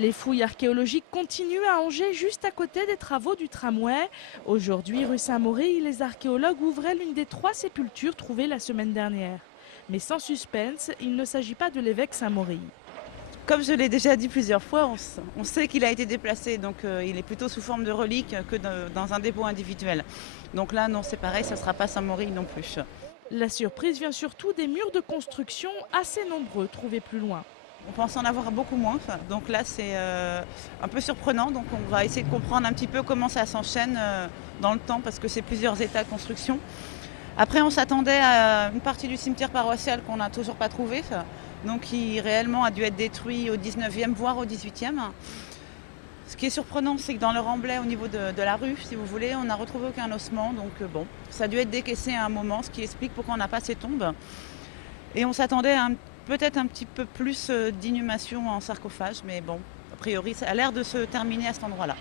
Les fouilles archéologiques continuent à Angers, juste à côté des travaux du tramway. Aujourd'hui, rue Saint-Maury, les archéologues ouvraient l'une des 3 sépultures trouvées la semaine dernière. Mais sans suspense, il ne s'agit pas de l'évêque Saint-Maury. Comme je l'ai déjà dit plusieurs fois, on sait qu'il a été déplacé, donc il est plutôt sous forme de relique que dans un dépôt individuel. Donc là, non, c'est pareil, ça ne sera pas Saint-Maury non plus. La surprise vient surtout des murs de construction assez nombreux trouvés plus loin. On pense en avoir beaucoup moins, donc là c'est un peu surprenant, donc on va essayer de comprendre un petit peu comment ça s'enchaîne dans le temps, parce que c'est plusieurs états de construction. Après on s'attendait à une partie du cimetière paroissial qu'on n'a toujours pas trouvé, donc qui réellement a dû être détruit au 19e voire au 18e. Ce qui est surprenant, c'est que dans le remblai au niveau de la rue, si vous voulez, on n'a retrouvé aucun ossement, donc bon, ça a dû être décaissé à un moment, ce qui explique pourquoi on n'a pas ces tombes. Et on s'attendait à peut-être un petit peu plus d'inhumation en sarcophage, mais bon, a priori, ça a l'air de se terminer à cet endroit-là.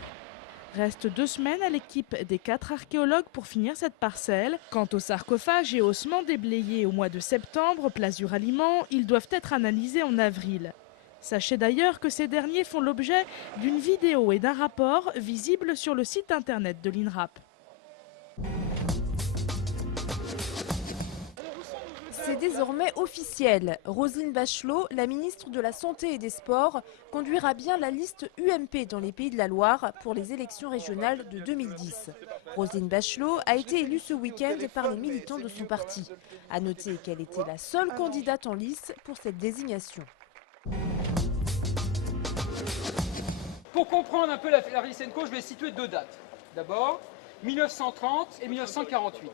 Reste 2 semaines à l'équipe des 4 archéologues pour finir cette parcelle. Quant aux sarcophages et ossements déblayés au mois de septembre, place du ralliement, ils doivent être analysés en avril. Sachez d'ailleurs que ces derniers font l'objet d'une vidéo et d'un rapport visibles sur le site internet de l'INRAP. C'est désormais officiel. Roselyne Bachelot, la ministre de la Santé et des Sports, conduira bien la liste UMP dans les Pays de la Loire pour les élections régionales de 2010. Roselyne Bachelot a été élue ce week-end par les militants de son parti. À noter qu'elle était la seule candidate en lice pour cette désignation. Pour comprendre un peu la Lysenko, je vais situer 2 dates. D'abord, 1930 et 1948.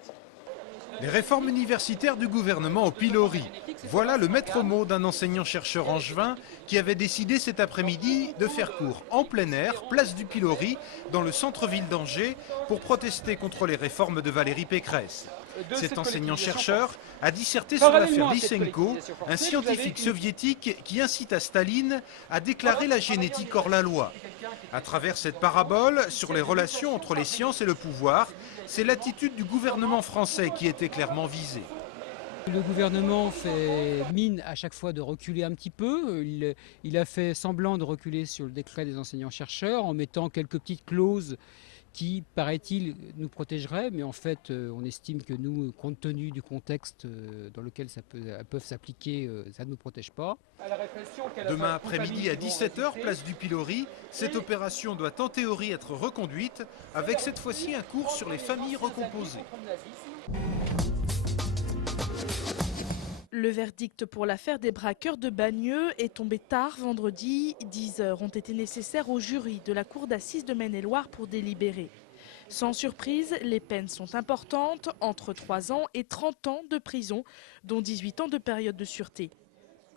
Les réformes universitaires du gouvernement au pilori. Voilà le maître mot d'un enseignant-chercheur angevin qui avait décidé cet après-midi de faire cours en plein air, place du pilori, dans le centre-ville d'Angers, pour protester contre les réformes de Valérie Pécresse. Cet enseignant-chercheur a disserté sur l'affaire Lysenko, un scientifique soviétique qui incite à Staline à déclarer la génétique hors la loi. À travers cette parabole sur les relations entre les sciences et le pouvoir, c'est l'attitude du gouvernement français qui était clairement visée. Le gouvernement fait mine à chaque fois de reculer un petit peu. Il a fait semblant de reculer sur le décret des enseignants-chercheurs en mettant quelques petites clauses qui, paraît-il, nous protégeraient. Mais en fait, on estime que nous, compte tenu du contexte dans lequel peuvent s'appliquer, ça ne nous protège pas. Demain après-midi à 17h, place du pilori, cette opération doit en théorie être reconduite, avec cette fois-ci un cours sur les familles recomposées. Le verdict pour l'affaire des braqueurs de Bagneux est tombé tard vendredi. 10 heures ont été nécessaires au jury de la cour d'assises de Maine-et-Loire pour délibérer. Sans surprise, les peines sont importantes, entre 3 ans et 30 ans de prison, dont 18 ans de période de sûreté.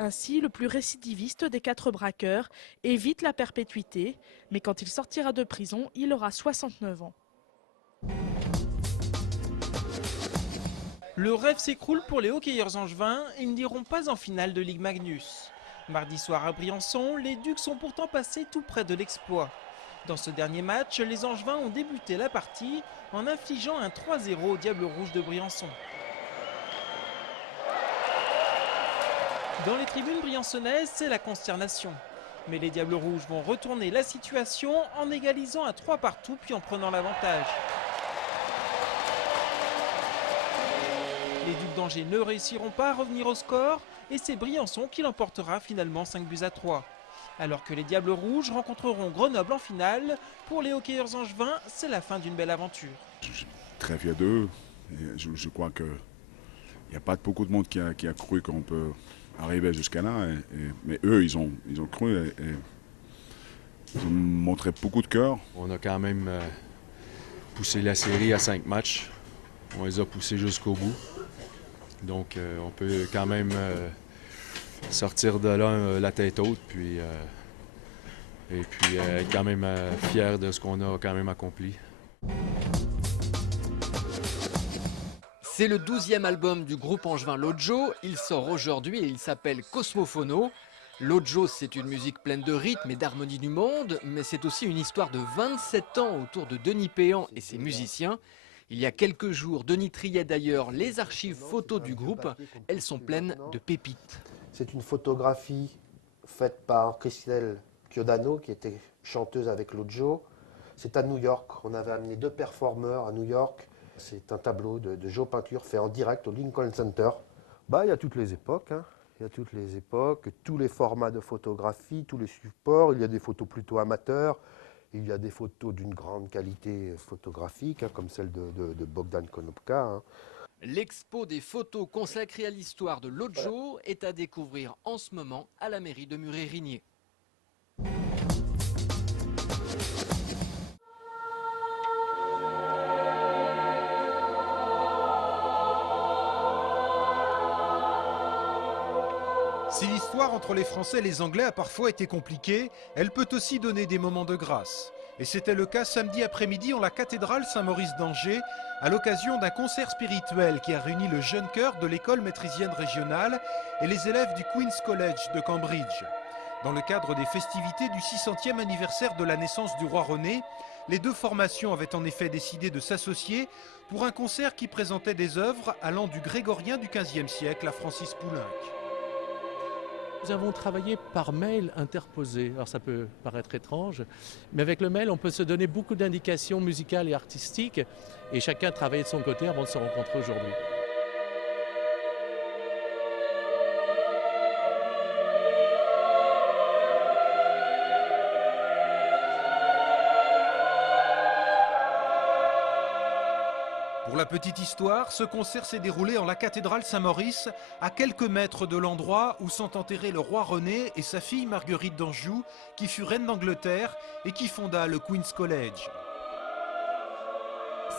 Ainsi, le plus récidiviste des 4 braqueurs évite la perpétuité, mais quand il sortira de prison, il aura 69 ans. Le rêve s'écroule pour les hockeyeurs angevins, ils n'iront pas en finale de Ligue Magnus. Mardi soir à Briançon, les Ducs sont pourtant passés tout près de l'exploit. Dans ce dernier match, les Angevins ont débuté la partie en infligeant un 3-0 au Diable Rouge de Briançon. Dans les tribunes briançonnaises, c'est la consternation. Mais les Diables Rouges vont retourner la situation en égalisant à 3-3 puis en prenant l'avantage. Les Ducs d'Angers ne réussiront pas à revenir au score et c'est Briançon qui l'emportera finalement 5-3. Alors que les Diables Rouges rencontreront Grenoble en finale, pour les hockeyeurs angevins, c'est la fin d'une belle aventure. Je suis très fier d'eux. Je crois qu'il n'y a pas beaucoup de monde qui a cru qu'on peut arriver jusqu'à là. Mais eux, ils ont cru et ils ont montré beaucoup de cœur. On a quand même poussé la série à 5 matchs. On les a poussés jusqu'au bout. Donc on peut quand même sortir de là la tête haute et puis être quand même fier de ce qu'on a quand même accompli. C'est le 12e album du groupe angevin Lojo. Il sort aujourd'hui et il s'appelle Cosmophono. Lojo, c'est une musique pleine de rythme et d'harmonie du monde, mais c'est aussi une histoire de 27 ans autour de Denis Péan et ses musiciens. Il y a quelques jours, Denis triait d'ailleurs les archives photos du groupe. Elles sont pleines de pépites. C'est une photographie faite par Christelle Chiodano, qui était chanteuse avec Lojo. C'est à New York. On avait amené 2 performeurs à New York. C'est un tableau de Joe Peinture fait en direct au Lincoln Center. Il y a toutes les époques. Il y a toutes les époques, tous les formats de photographie, tous les supports. Il y a des photos plutôt amateurs. Il y a des photos d'une grande qualité photographique, comme celle de Bogdan Konopka. L'expo des photos consacrée à l'histoire de Lojo est à découvrir en ce moment à la mairie de Muret-Rignier. Si l'histoire entre les Français et les Anglais a parfois été compliquée, elle peut aussi donner des moments de grâce. Et c'était le cas samedi après-midi en la cathédrale Saint-Maurice d'Angers, à l'occasion d'un concert spirituel qui a réuni le jeune chœur de l'école maîtrisienne régionale et les élèves du Queen's College de Cambridge. Dans le cadre des festivités du 600e anniversaire de la naissance du roi René, les 2 formations avaient en effet décidé de s'associer pour un concert qui présentait des œuvres allant du grégorien du XVe siècle à Francis Poulenc. Nous avons travaillé par mail interposé. Alors ça peut paraître étrange, mais avec le mail, on peut se donner beaucoup d'indications musicales et artistiques et chacun travaillait de son côté avant de se rencontrer aujourd'hui. Pour la petite histoire, ce concert s'est déroulé en la cathédrale Saint-Maurice, à quelques mètres de l'endroit où sont enterrés le roi René et sa fille Marguerite d'Anjou, qui fut reine d'Angleterre et qui fonda le Queen's College.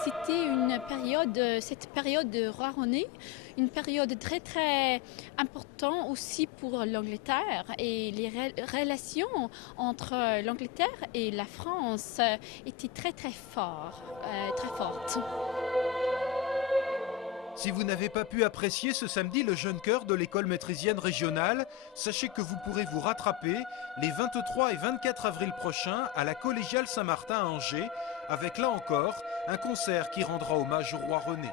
C'était cette période de roi René, une période très très importante aussi pour l'Angleterre et les relations entre l'Angleterre et la France étaient très très fortes. Si vous n'avez pas pu apprécier ce samedi le jeune chœur de l'école maîtrisienne régionale, sachez que vous pourrez vous rattraper les 23 et 24 avril prochains à la collégiale Saint-Martin à Angers, avec là encore un concert qui rendra hommage au roi René.